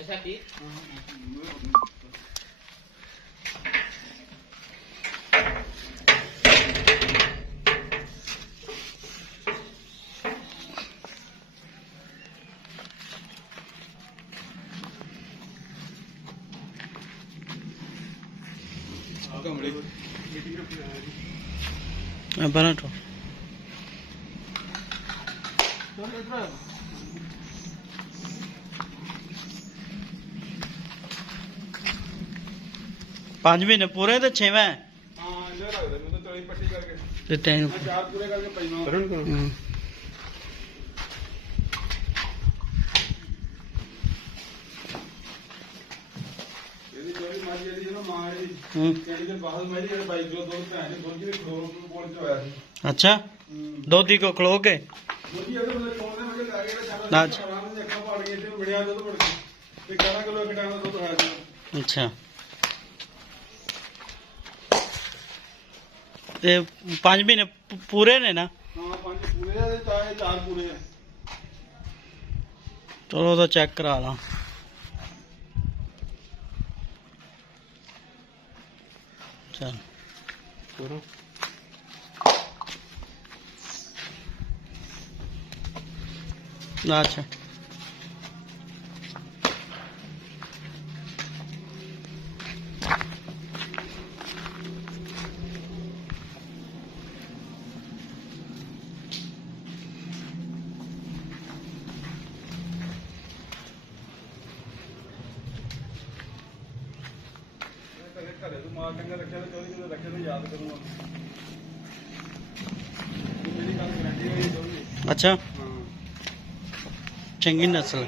ਅੱਛਾ ਕੀ बनाटो पांच महीने पूरे तो छेवें टाइम अच्छा दोधी को खलो के अच्छा ये 5 महीने पूरे ने ना चलो तो चेक करा ला चल अच्छा अच्छा चंगी नस्ल